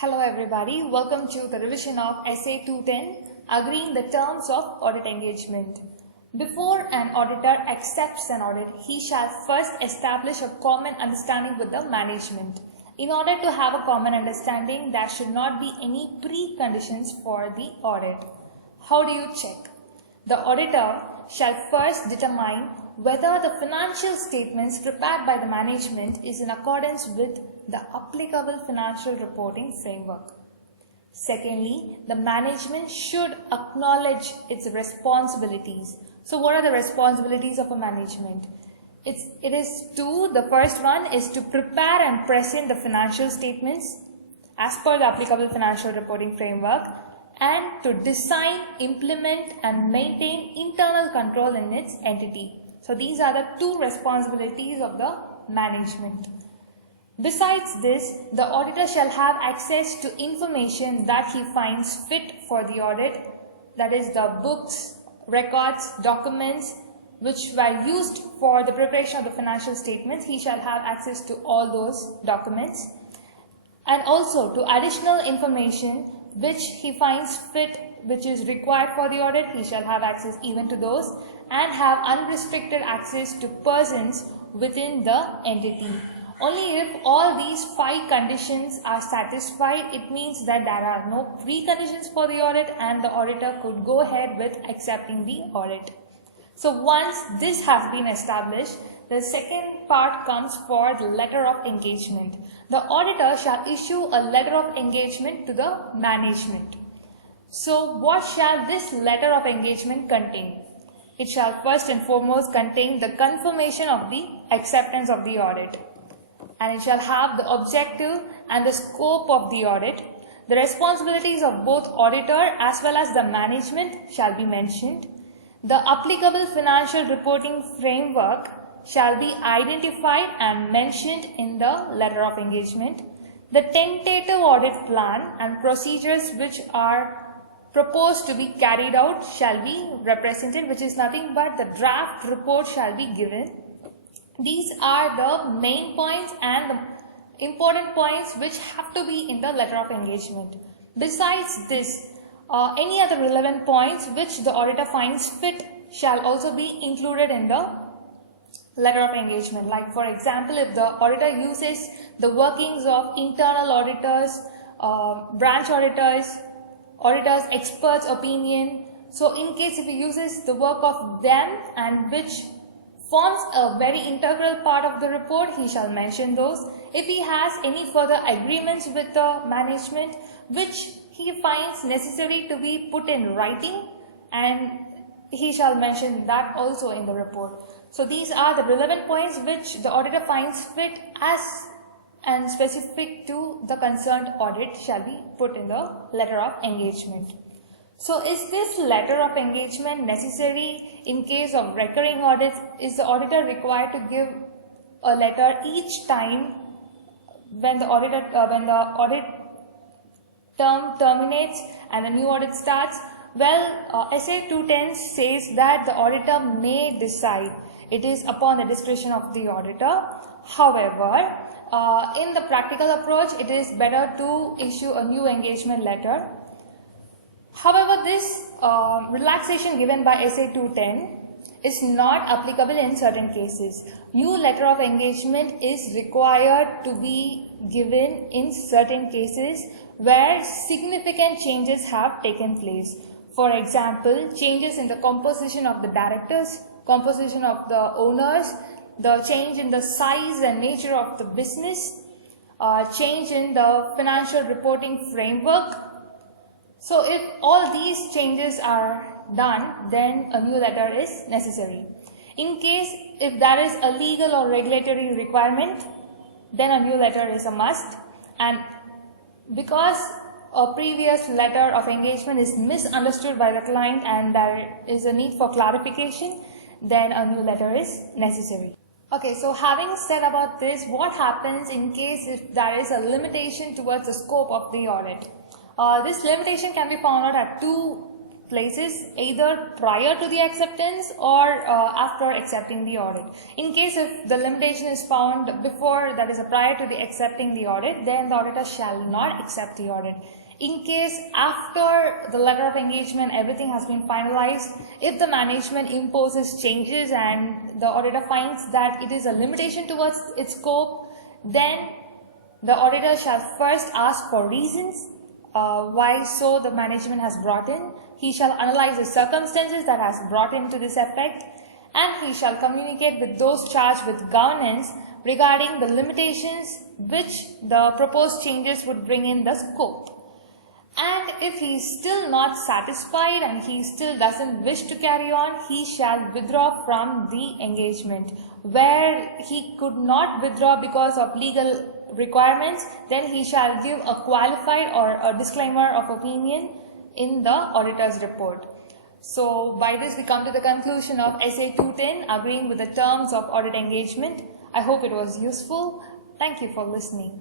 Hello everybody, welcome to the revision of Essay 210, Agreeing the Terms of Audit Engagement. Before an auditor accepts an audit, he shall first establish a common understanding with the management. In order to have a common understanding, there should not be any preconditions for the audit. How do you check? The auditor shall first determine whether the financial statements prepared by the management is in accordance with the applicable financial reporting framework. Secondly, the management should acknowledge its responsibilities. So what are the responsibilities of a management? The first one is to prepare and present the financial statements as per the applicable financial reporting framework, and to design, implement and maintain internal control in its entity. So these are the two responsibilities of the management. Besides this, the auditor shall have access to information that he finds fit for the audit, that is the books, records, documents which were used for the preparation of the financial statements. He shall have access to all those documents, and also to additional information which he finds fit, which is required for the audit. He shall have access even to those, and have unrestricted access to persons within the entity. Only if all these 5 conditions are satisfied, it means that there are no preconditions for the audit and the auditor could go ahead with accepting the audit. So once this has been established, the second part comes for the letter of engagement. The auditor shall issue a letter of engagement to the management. So what shall this letter of engagement contain? It shall first and foremost contain the confirmation of the acceptance of the audit, and it shall have the objective and the scope of the audit. The responsibilities of both auditor as well as the management shall be mentioned. The applicable financial reporting framework shall be identified and mentioned in the letter of engagement. The tentative audit plan and procedures which are proposed to be carried out shall be represented, which is nothing but the draft report shall be given. These are the main points and the important points which have to be in the letter of engagement. Besides this, any other relevant points which the auditor finds fit shall also be included in the letter of engagement. Like for example, if the auditor uses the workings of internal auditors, branch auditors, experts' opinion. So in case if he uses the work of them and which forms a very integral part of the report, he shall mention those. If he has any further agreements with the management which he finds necessary to be put in writing, and he shall mention that also in the report. So these are the relevant points which the auditor finds fit as and specific to the concerned audit shall be put in the letter of engagement. So is this letter of engagement necessary in case of recurring audits? Is the auditor required to give a letter each time when the audit term terminates and a new audit starts? Well, Essay 210 says that the auditor may decide. It is upon the discretion of the auditor. However, in the practical approach, it is better to issue a new engagement letter. However, this relaxation given by Essay 210 is not applicable in certain cases. New letter of engagement is required to be given in certain cases where significant changes have taken place. For example, changes in the composition of the directors, composition of the owners, the change in the size and nature of the business, change in the financial reporting framework. So if all these changes are done, then a new letter is necessary. In case if there is a legal or regulatory requirement, then a new letter is a must. And because a previous letter of engagement is misunderstood by the client and there is a need for clarification, then a new letter is necessary. Okay, so having said about this, what happens in case if there is a limitation towards the scope of the audit? This limitation can be found out at 2 places either prior to the acceptance or after accepting the audit. In case if the limitation is found before, that is prior to the accepting the audit, then the auditor shall not accept the audit. In case after the letter of engagement everything has been finalized, if the management imposes changes and the auditor finds that it is a limitation towards its scope, then the auditor shall first ask for reasons why so the management has brought in. He shall analyze the circumstances that has brought into this effect, and he shall communicate with those charged with governance regarding the limitations which the proposed changes would bring in the scope. And if he is still not satisfied and he still doesn't wish to carry on, he shall withdraw from the engagement. Where he could not withdraw because of legal requirements, then he shall give a qualified or a disclaimer of opinion in the auditor's report. So by this we come to the conclusion of SA 210, agreeing with the terms of audit engagement. I hope it was useful. Thank you for listening.